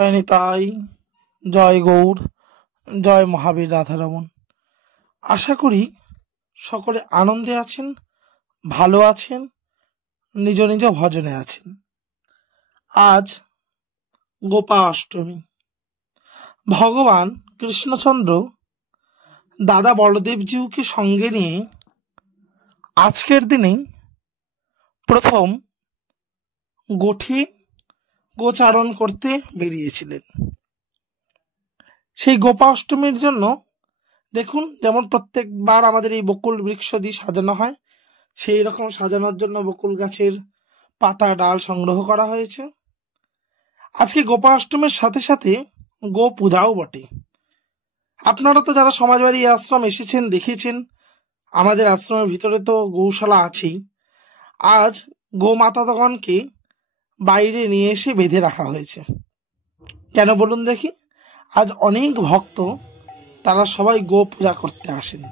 জয় নিতাই, জয় গৌর, জয় মহাবীর রাধারমণ। আশা করি সকলে আনন্দে আছেন, ভালো আছেন, নিজ নিজ ভজনে আছেন। আজ গোপা অষ্টমী। ভগবান কৃষ্ণচন্দ্র দাদা বলদেবজিউকে সঙ্গে নিয়ে আজকের দিনে প্রথম গোচারণ করতে বেরিয়েছিলেন। সেই গোপা অষ্টমীর জন্য দেখুন, যেমন প্রত্যেকবার আমাদের এই বকুল বৃক্ষ দিয়ে সাজানো হয়, সেই রকম সাজানোর জন্য বকুল গাছের পাতা ডাল সংগ্রহ করা হয়েছে। আজকে গোপা অষ্টমীর সাথে সাথে গো পূজাও বটে। আপনারা তো যারা সমাজবাড়ি আশ্রম এসেছেন দেখেছেন, আমাদের আশ্রমের ভিতরে তো গৌশালা আছেই। আজ গোমাতাগণকে বাইরে নিয়ে এসে বেঁধে রাখা হয়েছে। কেন বলুন দেখি? আজ অনেক ভক্ত তারা সবাই গো পূজা করতে আসেন।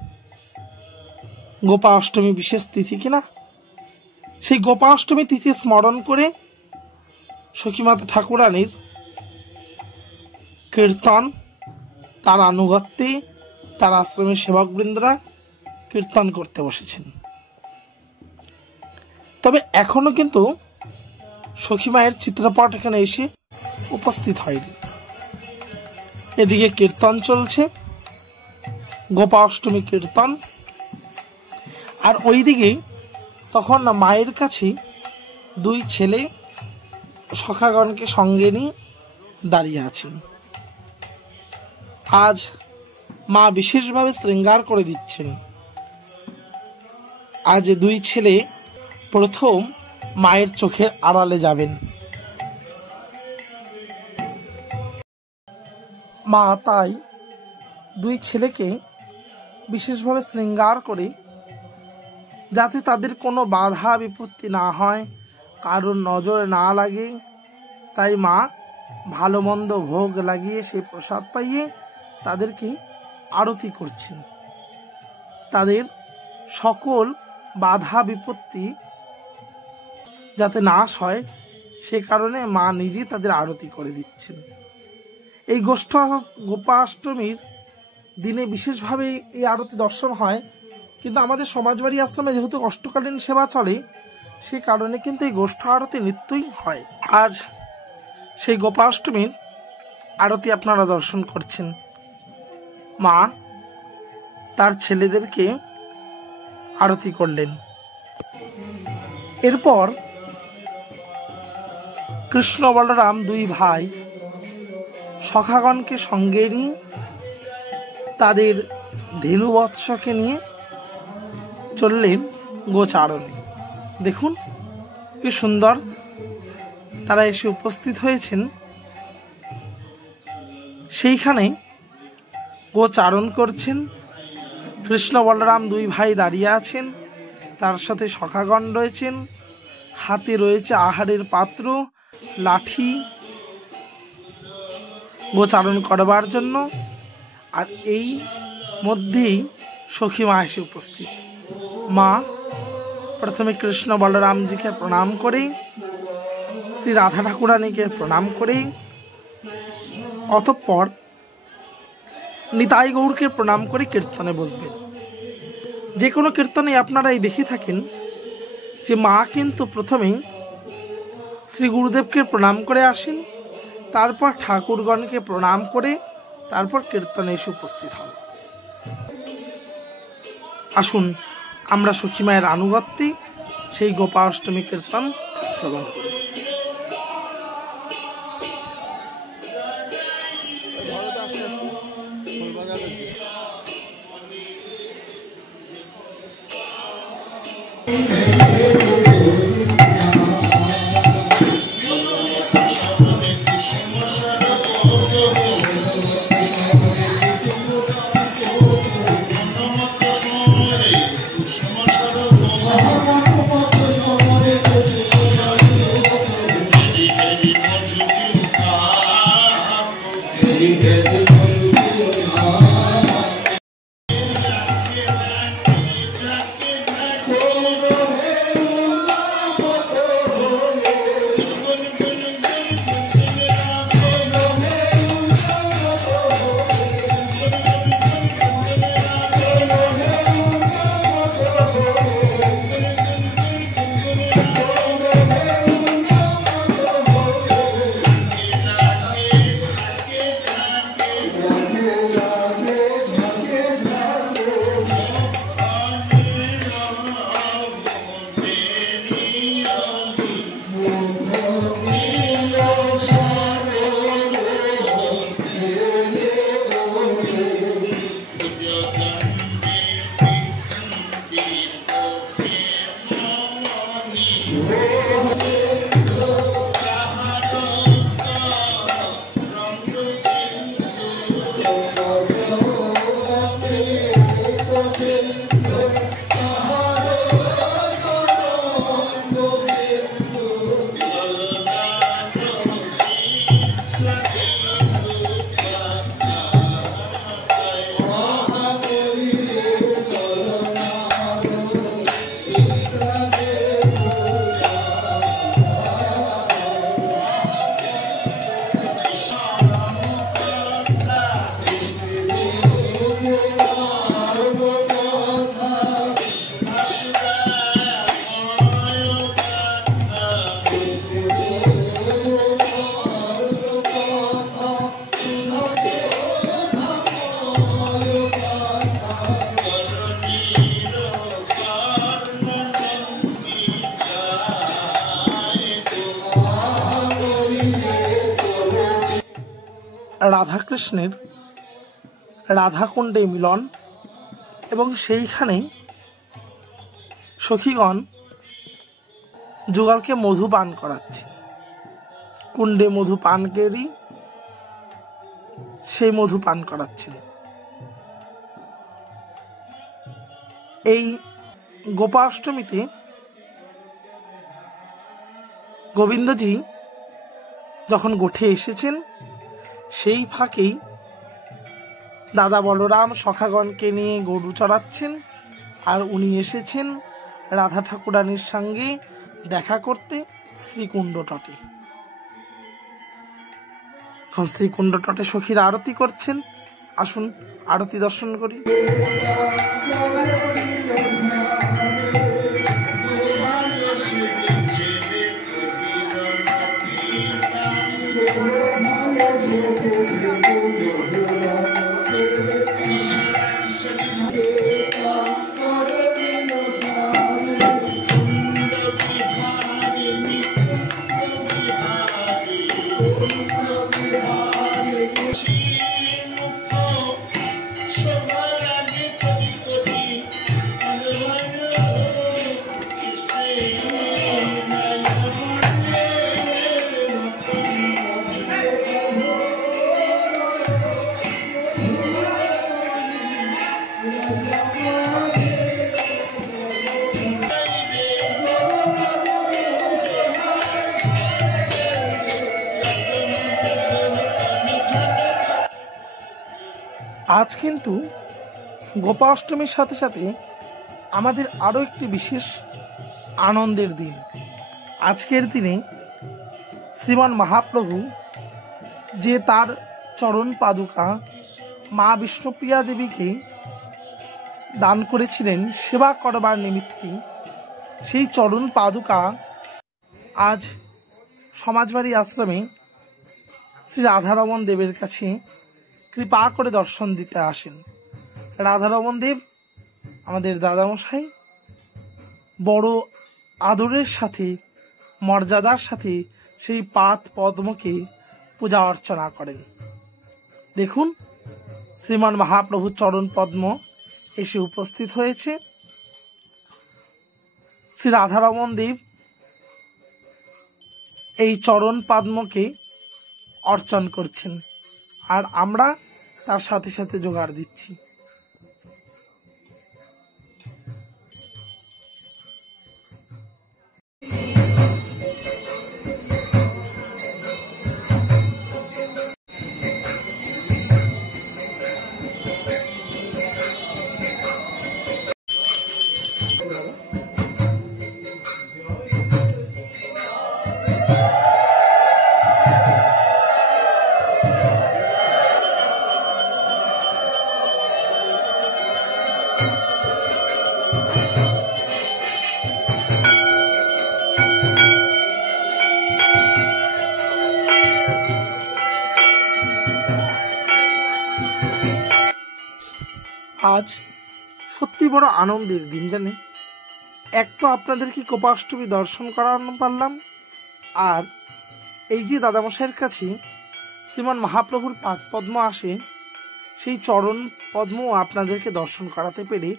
গোপা অষ্টমী বিশেষ তিথি কিনা, সেই গোপা অষ্টমী তিথি স্মরণ করে সখীমাতা ঠাকুরানীর কীর্তন, তার আনুগত্যে তার আশ্রমের সেবকবৃন্দরা কীর্তন করতে বসেছেন। তবে এখনো কিন্তু সখী মায়ের চিত্রপট এখানে এসে উপস্থিত হয়নি। এদিকে কীর্তন চলছে, গোপা অষ্টমী কীর্তন, আর ওইদিকে তখন মায়ের কাছে দুই ছেলে সখাগণকে সঙ্গে নিয়ে দাঁড়িয়ে আছেন। আজ মা বিশেষভাবে শৃঙ্গার করে দিচ্ছেন। আজ দুই ছেলে প্রথম মায়ের চোখের আড়ালে যাবেন। মা তাই দুই ছেলেকে বিশেষভাবে শৃঙ্গার করে, যাতে তাদের কোনো বাধা বিপত্তি না হয়, কারোর নজরে না লাগে, তাই মা ভালো মন্দ ভোগ লাগিয়ে সেই প্রসাদ পাইয়ে তাদেরকে আরতি করছেন। তাদের সকল বাধা বিপত্তি যাতে নাশ হয়, সে কারণে মা নিজে তাদের আরতি করে দিচ্ছেন। এই গোপাষ্টমীর দিনে বিশেষভাবে এই আরতি দর্শন হয়, কিন্তু আমাদের সমাজবাড়ি আশ্রমে যেহেতু অষ্টকালীন সেবা চলে, সে কারণে কিন্তু এই গোষ্ঠ আরতি নিত্যই হয়। আজ সেই গোপাষ্টমীর আরতি আপনারা দর্শন করছেন। মা তার ছেলেদেরকে আরতি করলেন। এরপর কৃষ্ণ বলরাম দুই ভাই সখাগণকে সঙ্গে নিয়ে তাদের ধেনুবৎসকে নিয়ে চললেন গোচারণে। দেখুন কি সুন্দর তারা এসে উপস্থিত হয়েছেন। সেইখানে গোচারণ করছেন। কৃষ্ণ বলরাম দুই ভাই দাঁড়িয়ে আছেন, তার সাথে সখাগণ রয়েছেন, হাতে রয়েছে আহারের পাত্র, লাঠি গোচারণ করবার জন্য। আর এই মধ্যেই সখী মা এসে উপস্থিত। মা প্রথমে কৃষ্ণ বলরামজিকে প্রণাম করে, শ্রী রাধা ঠাকুরানীকে প্রণাম করে, অতঃপর নিতাই গৌরকে প্রণাম করে কীর্তনে বসবেন। যে কোনো কীর্তনে আপনারা এই দেখে থাকেন যে মা কিন্তু প্রথমেই শ্রী গুরুদেবকে প্রণাম করে আসেন, তারপর ঠাকুরগণকে প্রণাম করে তারপর কীর্তনে এসে উপস্থিত হন। আসুন আমরা সখী মায়ের আনুগত্যে সেই গোপা অষ্টমী কীর্তন শ্রবণ করি। রাধাকৃষ্ণের রাধাকুণ্ডে মিলন এবং সেইখানে সখীগণ যুগলকে মধু পান করাচ্ছে। কুণ্ডে মধু পান কেরি সেই মধু পান করাচ্ছেন। এই গোপাষ্টমীতে গোবিন্দজি যখন গোঠে এসেছেন সেই ফাঁকেই দাদা বলরাম সখাগণকে নিয়ে গরু চড়াচ্ছেন, আর উনি এসেছেন রাধা ঠাকুরানীর সঙ্গে দেখা করতে শ্রীকুণ্ড তটে। এখন শ্রীকুণ্ড তটে সখীর আরতি করছেন। আসুন আরতি দর্শন করি। আজ কিন্তু গোপাষ্টমীর সাথে সাথে আমাদের আরো একটি বিশেষ আনন্দের দিন। আজকের দিনে শ্রীমান মহাপ্রভু যে তার চরণ পাদুকা মা বিষ্ণুপ্রিয়া দেবীকে দান করেছিলেন সেবা করবার নিমিত্তে, সেই চরণ পাদুকা আজ সমাজবাড়ি আশ্রমে শ্রী রাধারমণ দেবের কাছে কৃপা করে দর্শন দিতে আসেন। রাধারমণ দেব আমাদের দাদামশাই বড় আদরের সাথে মর্যাদার সাথে সেই পাদ পদ্মকে পূজা অর্চনা করেন। দেখুন শ্রীমান মহাপ্রভুর চরণ পদ্ম এসে উপস্থিত হয়েছে। শ্রী রাধারমণ দেব এই চরণ পদ্মকে অর্চন করছেন, আর আমরা তার সাথে সাথে জোগাড় দিচ্ছি। আজ সত্যি বড় আনন্দের দিন জানেন। এক তো আপনাদেরকে গোপাষ্টমী দর্শন করানো পারলাম, আর এই যে দাদামশাইয়ের কাছে শ্রীমান মহাপ্রভুর পাদ পদ্ম আসে সেই চরণ পদ্ম আপনাদেরকে দর্শন করাতে পেরে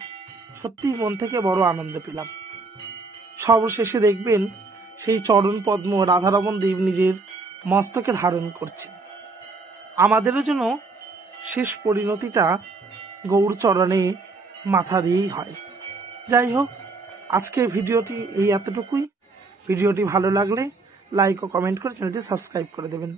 সত্যিই মন থেকে বড় আনন্দ পেলাম। সর্বশেষে দেখবেন সেই চরণ পদ্ম রাধারমণ দেব নিজের মস্তকে ধারণ করছেন। আমাদেরও যেন শেষ পরিণতিটা গৌর চরণে মাথা দিয়েই হয়। যাই হোক, আজকের ভিডিওটি এই এতটুকুই। ভিডিওটি ভালো লাগলে লাইক ও কমেন্ট করে চ্যানেলটি সাবস্ক্রাইব করে দেবেন।